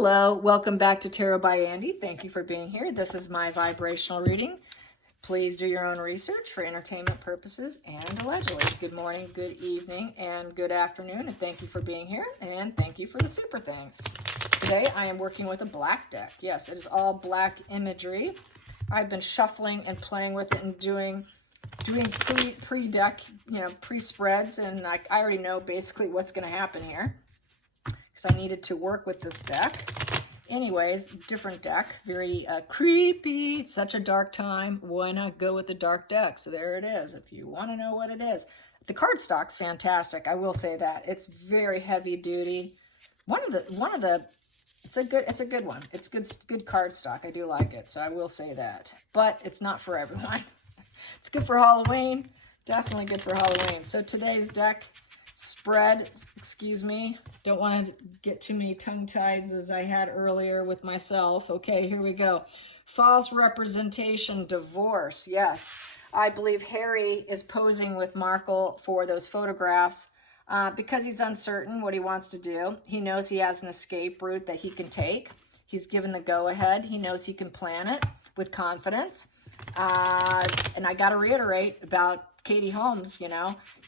Hello, welcome back to Tarot by Andy. Thank you for being here. This is my vibrational reading. Please do your own research for entertainment purposes and allegedly. Good morning, good evening, and good afternoon. And thank you for being here. And thank you for the super thanks. Today I am working with a black deck. Yes, it is all black imagery. I've been shuffling and playing with it and doing pre-deck, pre-spreads, and I already know basically what's going to happen here. I needed to work with this deck. Anyways, different deck, very creepy. It's such a dark time. Why not go with the dark deck? So there it is. If you want to know what it is, the cardstock's fantastic. I will say that it's very heavy duty. It's a good one. It's good cardstock. I do like it, so I will say that. But it's not for everyone. It's good for Halloween. Definitely good for Halloween. So today's deck spread, excuse me, don't want to get too many tongue-tieds as I had earlier with myself. Okay, here we go. False representation, divorce. Yes, I believe Harry is posing with Markle for those photographs because he's uncertain what he wants to do. He knows he has an escape route that he can take. He's given the go-ahead. He knows he can plan it with confidence. And I got to reiterate about Katie Holmes,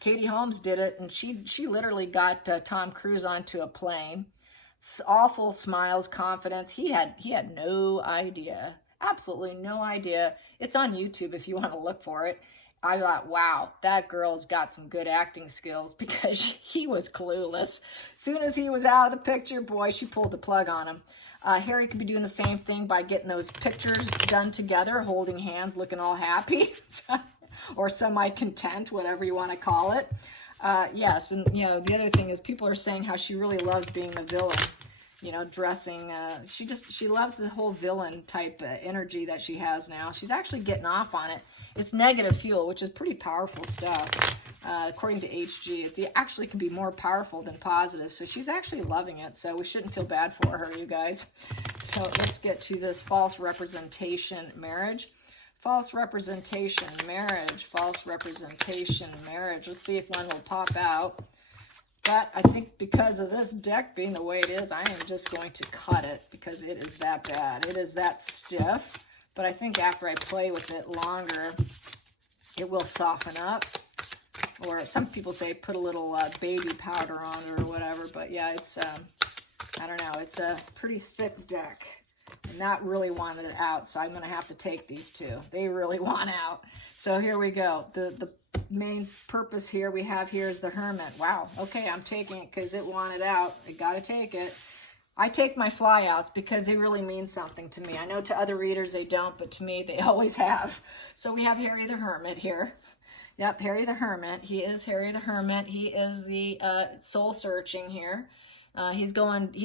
Katie Holmes did it, and she literally got Tom Cruise onto a plane. Awful smiles, confidence. He had no idea, absolutely no idea. It's on YouTube if you want to look for it. I thought, wow, that girl's got some good acting skills because he was clueless. Soon as he was out of the picture, boy, she pulled the plug on him. Harry could be doing the same thing by getting those pictures done together, holding hands, looking all happy. Or semi-content, whatever you want to call it. Yes, and the other thing is people are saying how she really loves being the villain, dressing. She loves the whole villain type energy that she has now. She's actually getting off on it. It's negative fuel, which is pretty powerful stuff. According to HG, it actually can be more powerful than positive. So she's actually loving it. So we shouldn't feel bad for her, you guys. So let's get to this false representation marriage. False representation, marriage, false representation, marriage. Let's see if one will pop out. But I think because of this deck being the way it is, I am just going to cut it because it is that bad. It is that stiff. But I think after I play with it longer, it will soften up. Or some people say put a little baby powder on it or whatever. But yeah, it's, I don't know, it's a pretty thick deck. Not really wanted it out, so I'm going to have to take these two. They really want out. So here we go. The main purpose here we have here is the Hermit. Wow. Okay, I'm taking it because it wanted out. I got to take it. I take my flyouts because they really mean something to me. I know to other readers they don't, but to me they always have. So we have Harry the Hermit here. Yep, Harry the Hermit. He is Harry the Hermit. He is the soul searching here. He's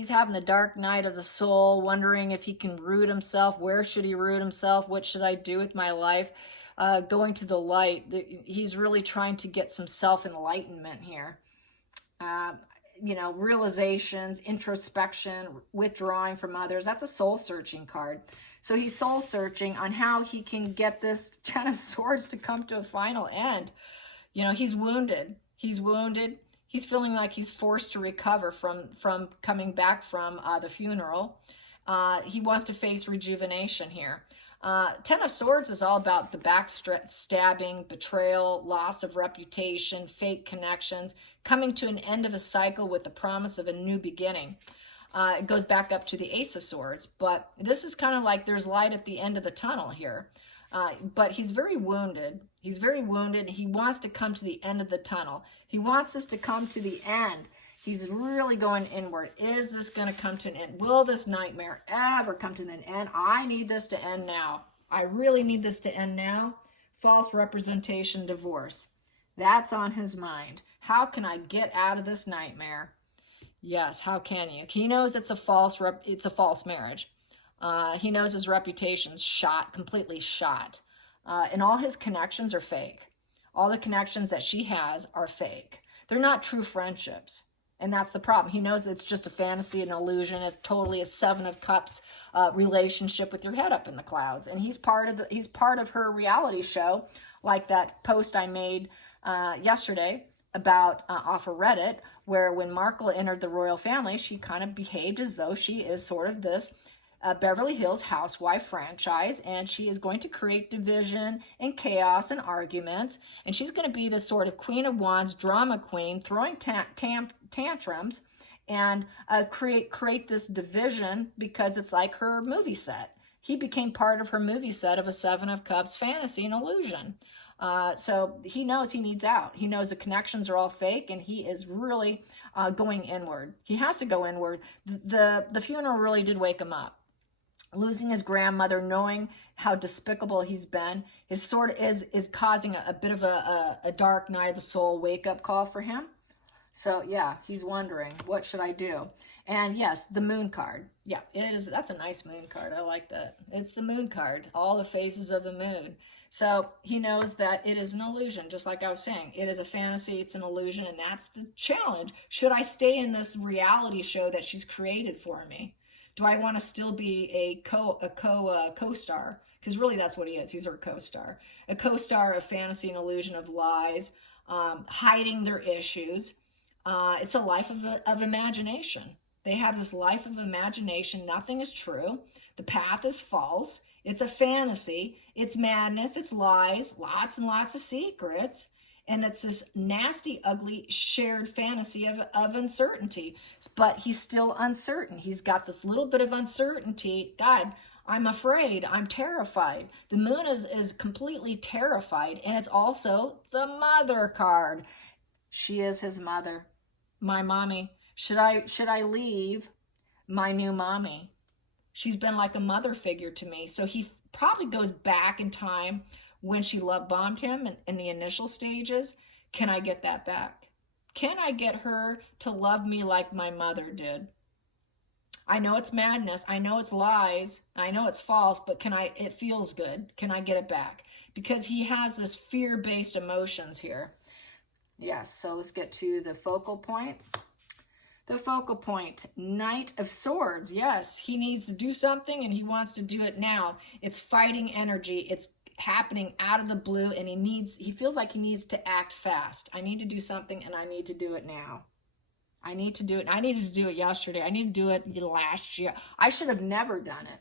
having the dark night of the soul, wondering if he can root himself. Where should he root himself? What should I do with my life? Going to the light. He's really trying to get some self-enlightenment here. Realizations, introspection, withdrawing from others. That's a soul-searching card. So he's soul-searching on how he can get this Ten of Swords to come to a final end. He's wounded. He's wounded. He's feeling like he's forced to recover from coming back from the funeral. He wants to face rejuvenation here. Ten of Swords is all about the backstabbing, betrayal, loss of reputation, fake connections, coming to an end of a cycle with the promise of a new beginning. It goes back up to the Ace of Swords, but this is kind of like there's light at the end of the tunnel here. But he's very wounded. He's very wounded. He wants to come to the end of the tunnel. He wants us to come to the end. He's really going inward. Is this going to come to an end? Will this nightmare ever come to an end? I need this to end now. I really need this to end now. False representation, divorce. That's on his mind. How can I get out of this nightmare? Yes, how can you? He knows it's a false marriage. He knows his reputation's shot, completely shot. And all his connections are fake. All the connections that she has are fake. They're not true friendships. And that's the problem. He knows it's just a fantasy, an illusion. It's totally a Seven of Cups relationship with your head up in the clouds. And he's part of her reality show, like that post I made yesterday about off of Reddit, where when Markle entered the royal family, she kind of behaved as though she is sort of this Beverly Hills housewife franchise, and she is going to create division and chaos and arguments, and she's going to be this sort of Queen of Wands drama queen, throwing tantrums, and create this division, because it's like her movie set. He became part of her movie set of a Seven of Cups fantasy and illusion. So he knows he needs out. He knows the connections are all fake, and he is really going inward. He has to go inward. The funeral really did wake him up. Losing his grandmother, knowing how despicable he's been, is causing a bit of a dark night of the soul wake-up call for him. So yeah, he's wondering, what should I do? And yes, the moon card. Yeah, it is. That's a nice moon card. I like that. It's the moon card, all the phases of the moon. So he knows that it is an illusion, just like I was saying. It is a fantasy, it's an illusion, and that's the challenge. Should I stay in this reality show that she's created for me? Do I want to still be a co-star? Because really that's what he is. He's her co-star. A co-star of fantasy and illusion, of lies, hiding their issues. It's a life of imagination. They have this life of imagination. Nothing is true. The path is false. It's a fantasy. It's madness. It's lies. Lots and lots of secrets. And it's this nasty, ugly, shared fantasy of uncertainty. But he's still uncertain. He's got this little bit of uncertainty. God, I'm afraid. I'm terrified. The moon is completely terrified. And it's also the mother card. She is his mother. My mommy. Should I leave my new mommy? She's been like a mother figure to me. So he probably goes back in time when she love bombed him in the initial stages. Can I get that back? Can I get her to love me like my mother did? I know it's madness. I know it's lies. I know it's false, but it feels good. Can I get it back? Because he has this fear-based emotions here. Yes, so let's get to the focal point. The focal point, Knight of Swords. Yes, he needs to do something, and he wants to do it now. It's fighting energy. It's happening out of the blue, and he feels like he needs to act fast. I need to do something, and I need to do it now. I need to do it. I needed to do it yesterday. I need to do it last year. I should have never done it.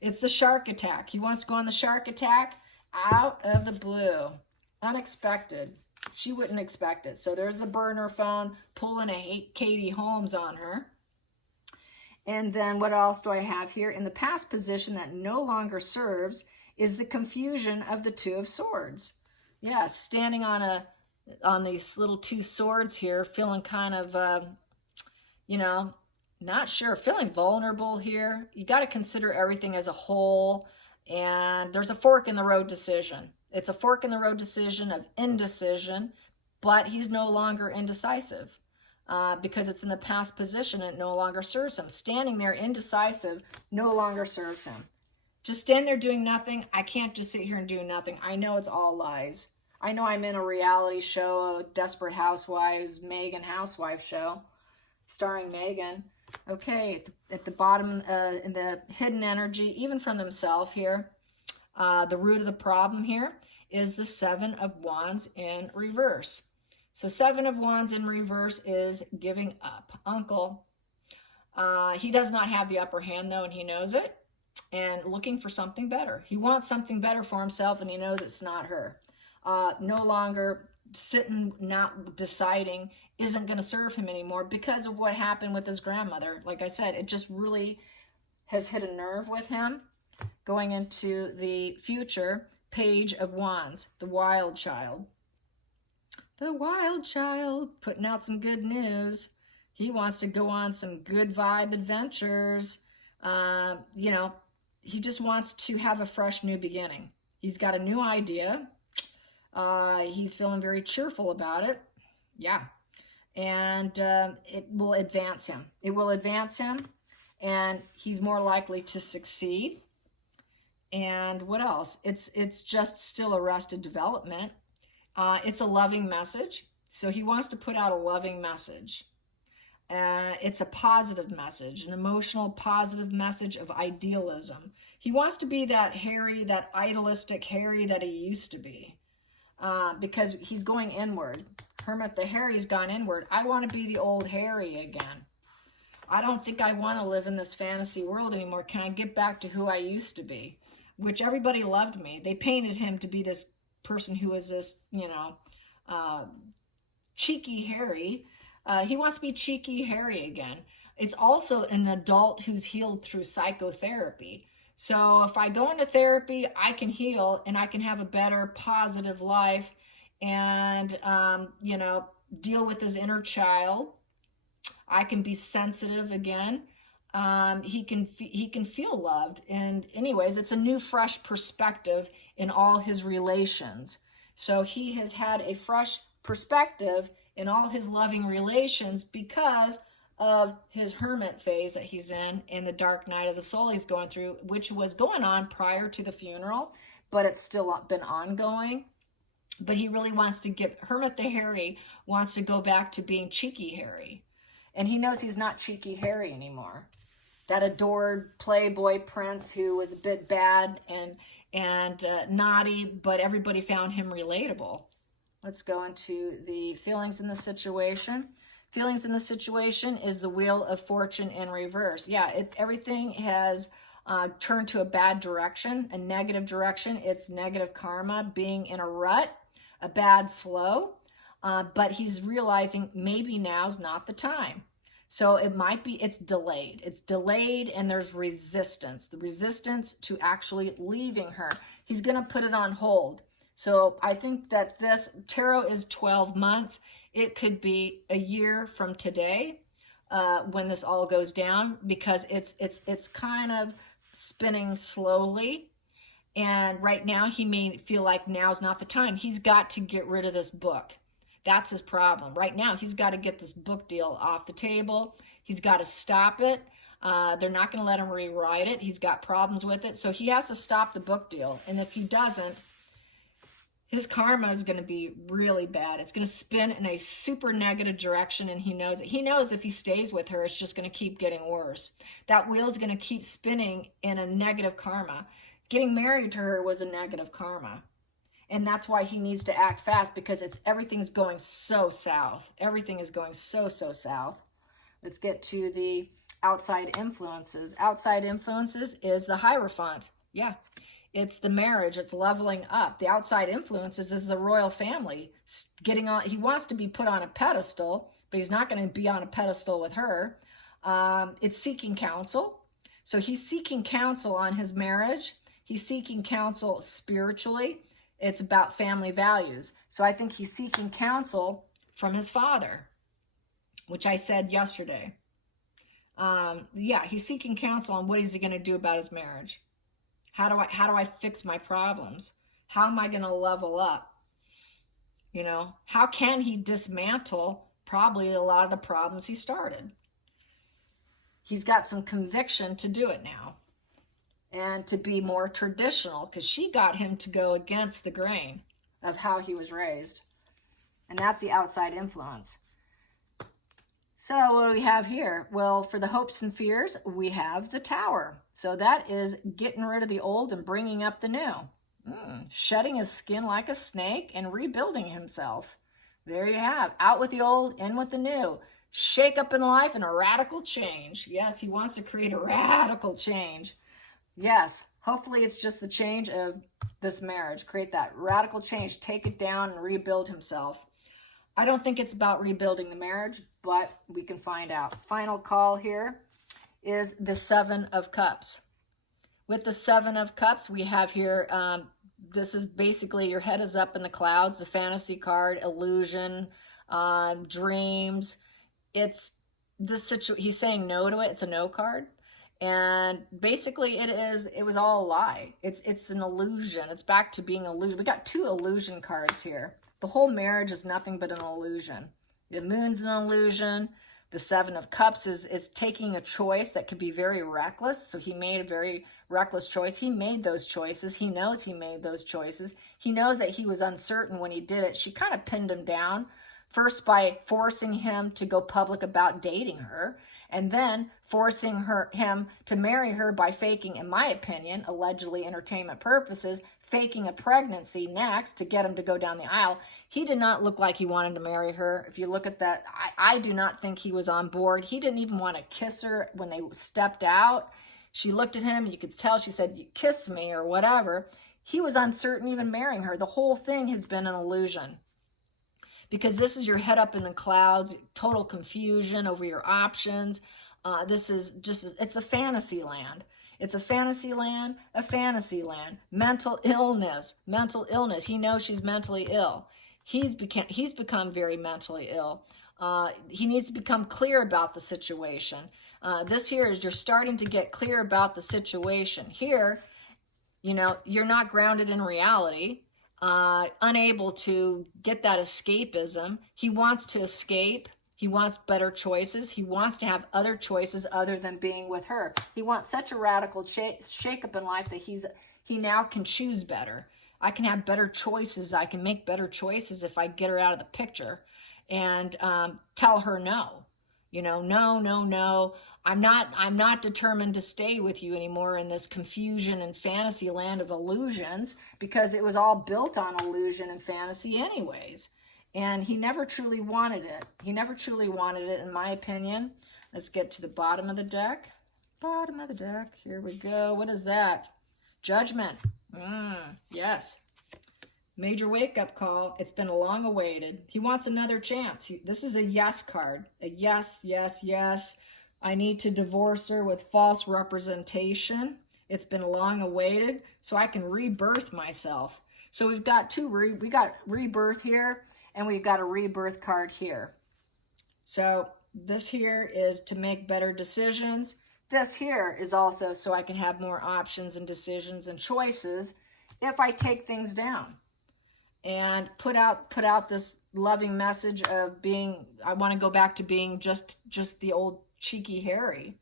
It's the shark attack. He wants to go on the shark attack out of the blue. Unexpected. She wouldn't expect it. So there's the burner phone pulling a Katie Holmes on her. And then what else do I have here? In the past position that no longer serves is the confusion of the Two of Swords. Yeah, standing on these little two swords here, feeling kind of, not sure, feeling vulnerable here. You got to consider everything as a whole. And there's a fork in the road decision. It's a fork in the road decision of indecision, but he's no longer indecisive because it's in the past position. It no longer serves him. Standing there indecisive no longer serves him. Just stand there doing nothing. I can't just sit here and do nothing. I know it's all lies. I know I'm in a reality show, a Desperate Housewives, Megan Housewife show, starring Megan. Okay, at the bottom, in the hidden energy, even from themselves here, the root of the problem here is the Seven of Wands in reverse. So Seven of Wands in reverse is giving up. Uncle. He does not have the upper hand, though, and he knows it, and looking for something better. He wants something better for himself, and he knows it's not her. No longer sitting, not deciding, isn't going to serve him anymore because of what happened with his grandmother. Like I said, it just really has hit a nerve with him. Going into the future, Page of Wands, the wild child. The wild child, putting out some good news. He wants to go on some good vibe adventures. He just wants to have a fresh new beginning. He's got a new idea. He's feeling very cheerful about it. Yeah. And it will advance him. It will advance him, and he's more likely to succeed. And what else? It's just still arrested development. It's a loving message. So he wants to put out a loving message. It's a positive message, an emotional positive message of idealism. He wants to be that Harry, that idealistic Harry that he used to be. because he's going inward. Hermit the Hairy's gone inward. I want to be the old Harry again. I don't think I want to live in this fantasy world anymore. Can I get back to who I used to be? Which everybody loved me. They painted him to be this person who is this, you know, cheeky Harry. He wants to be cheeky Harry again. It's also an adult who's healed through psychotherapy. So if I go into therapy, I can heal and I can have a better, positive life and, you know, deal with his inner child. I can be sensitive again. He can feel loved. And anyways, it's a new, fresh perspective in all his relations. So he has had a fresh perspective in all his loving relations because of his hermit phase that he's in and the dark night of the soul he's going through, which was going on prior to the funeral, but it's still been ongoing. But he really wants to get, Hermit the Hairy wants to go back to being cheeky Harry. And he knows he's not cheeky Harry anymore. That adored playboy prince who was a bit bad and naughty, but everybody found him relatable. Let's go into the feelings in the situation. Feelings in the situation is the Wheel of Fortune in reverse. Yeah, everything has turned to a bad direction, a negative direction. It's negative karma, being in a rut, a bad flow. But he's realizing maybe now's not the time. So it might be, it's delayed. It's delayed and there's resistance. The resistance to actually leaving her. He's going to put it on hold. So I think that this tarot is 12 months. It could be a year from today when this all goes down, because it's kind of spinning slowly. And right now he may feel like now's not the time. He's got to get rid of this book. That's his problem. Right now, he's got to get this book deal off the table. He's got to stop it. They're not going to let him rewrite it. He's got problems with it. So he has to stop the book deal. And if he doesn't, his karma is going to be really bad. It's going to spin in a super negative direction, and he knows it. He knows if he stays with her, it's just going to keep getting worse. That wheel is going to keep spinning in a negative karma. Getting married to her was a negative karma. And that's why he needs to act fast, because everything's going so south. Everything is going so south. Let's get to the outside influences. Outside influences is the Hierophant. Yeah, it's the marriage. It's leveling up. The outside influences is the royal family. He wants to be put on a pedestal, but he's not going to be on a pedestal with her. It's seeking counsel. So he's seeking counsel on his marriage. He's seeking counsel spiritually. It's about family values. So I think he's seeking counsel from his father, which I said yesterday. Yeah, he's seeking counsel on what is he going to do about his marriage. How do I fix my problems? How am I going to level up? You know, how can he dismantle probably a lot of the problems he started? He's got some conviction to do it now. And to be more traditional, because she got him to go against the grain of how he was raised. And that's the outside influence. So what do we have here? Well, for the hopes and fears, we have the Tower. So that is getting rid of the old and bringing up the new. Shedding his skin like a snake and rebuilding himself. There you have. Out with the old, in with the new. Shake up in life and a radical change. Yes, he wants to create a radical change. Yes, hopefully it's just the change of this marriage. Create that radical change, take it down and rebuild himself. I don't think it's about rebuilding the marriage, but we can find out. Final call here is the Seven of Cups. With the Seven of Cups, we have here, this is basically your head is up in the clouds, the fantasy card, illusion, dreams. It's this situation. He's saying no to it. It's a no card. And basically it was all a lie. It's an illusion. It's back to being illusion. We got two illusion cards here. The whole marriage is nothing but an illusion. The Moon's an illusion. The Seven of Cups is taking a choice that could be very reckless. So he made a very reckless choice. He made those choices. He knows he made those choices. He knows that he was uncertain when he did it. She kind of pinned him down. First by forcing him to go public about dating her, and then forcing him to marry her by faking, in my opinion, allegedly entertainment purposes, faking a pregnancy next to get him to go down the aisle. He did not look like he wanted to marry her. If you look at that, I do not think he was on board. He didn't even want to kiss her when they stepped out. She looked at him, and you could tell she said, "You kiss me," or whatever. He was uncertain even marrying her. The whole thing has been an illusion. Because this is your head up in the clouds, total confusion over your options. This is just, it's a fantasy land. It's a fantasy land, a fantasy land. Mental illness, mental illness. He knows she's mentally ill. He's become very mentally ill. He needs to become clear about the situation. This here is you're starting to get clear about the situation. Here, you know, you're not grounded in reality. Unable to get that escapism. He wants to escape. He wants better choices. He wants to have other choices other than being with her. He wants such a radical shake-up in life that he now can choose better. I can have better choices. I can make better choices if I get her out of the picture and tell her no. You know, no, no, no. I'm not determined to stay with you anymore in this confusion and fantasy land of illusions, because it was all built on illusion and fantasy anyways. And he never truly wanted it. He never truly wanted it, in my opinion. Let's get to the bottom of the deck. Bottom of the deck. Here we go. What is that? Judgment. Yes. Major wake-up call. It's been long awaited. He wants another chance. This is a yes card. A yes, yes, yes. I need to divorce her with false representation. It's been long awaited, so I can rebirth myself. So we've got we got rebirth here, and we've got a rebirth card here. So this here is to make better decisions. This here is also so I can have more options and decisions and choices if I take things down and put out this loving message of being, I want to go back to being just the old cheeky Harry.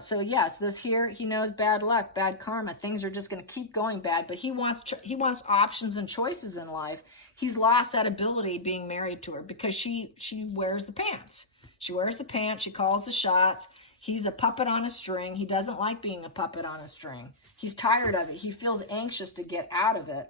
So yes, this here, he knows bad luck, bad karma. Things are just going to keep going bad, but he wants options and choices in life. He's lost that ability being married to her because she wears the pants. She wears the pants. She calls the shots. He's a puppet on a string. He doesn't like being a puppet on a string. He's tired of it. He feels anxious to get out of it.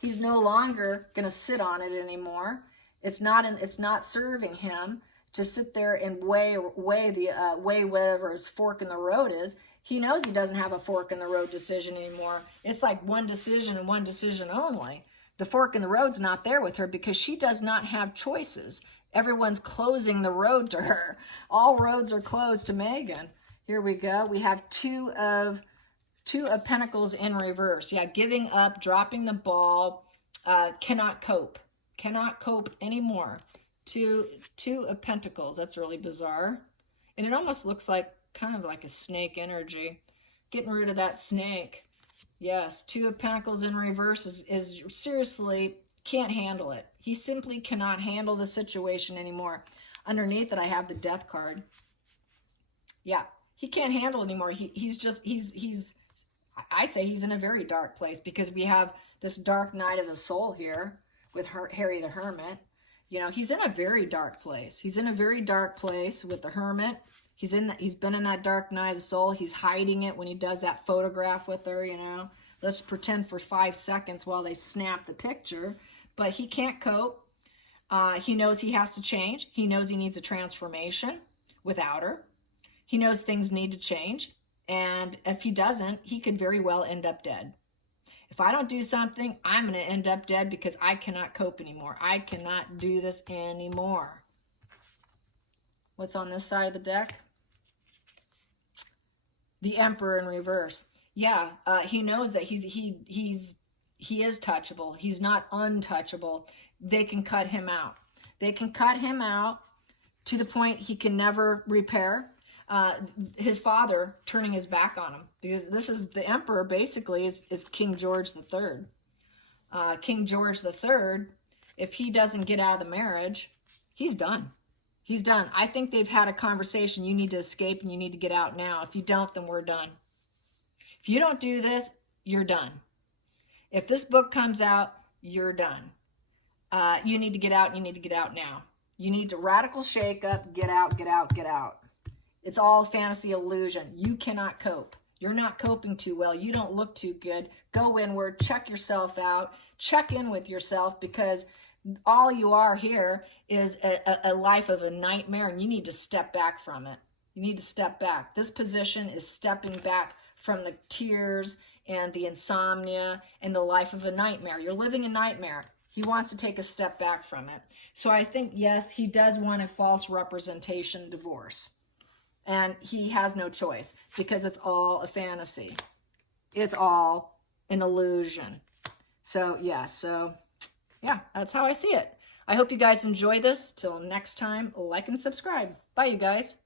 He's no longer going to sit on it anymore. It's not serving him to sit there and weigh whatever his fork in the road is. He knows he doesn't have a fork in the road decision anymore. It's like one decision and one decision only. The fork in the road's not there with her because she does not have choices. Everyone's closing the road to her. All roads are closed to Megan. Here we go. We have two of Pentacles in reverse. Yeah, giving up, dropping the ball, cannot cope anymore. Two of Pentacles. That's really bizarre. And it almost looks like kind of like a snake energy. Getting rid of that snake. Yes, Two of Pentacles in reverse is seriously can't handle it. He simply cannot handle the situation anymore. Underneath it, I have the Death card. Yeah, he can't handle it anymore. I say he's in a very dark place because we have this dark night of the soul here with Harry the Hermit. You know, he's in a very dark place. He's in a very dark place with the Hermit. He's been in that dark night of the soul. He's hiding it when he does that photograph with her, you know. Let's pretend for 5 seconds while they snap the picture. But he can't cope. He knows he has to change. He knows he needs a transformation without her. He knows things need to change. And if he doesn't, he could very well end up dead. If I don't do something, I'm going to end up dead because I cannot cope anymore. I cannot do this anymore. What's on this side of the deck? The Emperor in reverse. Yeah, he knows that he is touchable. He's not untouchable. They can cut him out. They can cut him out to the point he can never repair. His father turning his back on him, because this is the Emperor basically is King George III. King George III, if he doesn't get out of the marriage, he's done. He's done. I think they've had a conversation. You need to escape and you need to get out now. If you don't, then we're done. If you don't do this, you're done. If this book comes out, you're done. You need to get out, and you need to get out now. You need to radical shake up, get out, get out, get out. It's all fantasy illusion. You cannot cope. You're not coping too well. You don't look too good. Go inward, check yourself out, check in with yourself, because all you are here is a life of a nightmare, and you need to step back from it. You need to step back. This position is stepping back from the tears and the insomnia and the life of a nightmare. You're living a nightmare. He wants to take a step back from it. So I think, yes, he does want a false representation divorce. And he has no choice, because it's all a fantasy. It's all an illusion. So, yeah, that's how I see it. I hope you guys enjoy this. Till next time, like and subscribe. Bye, you guys.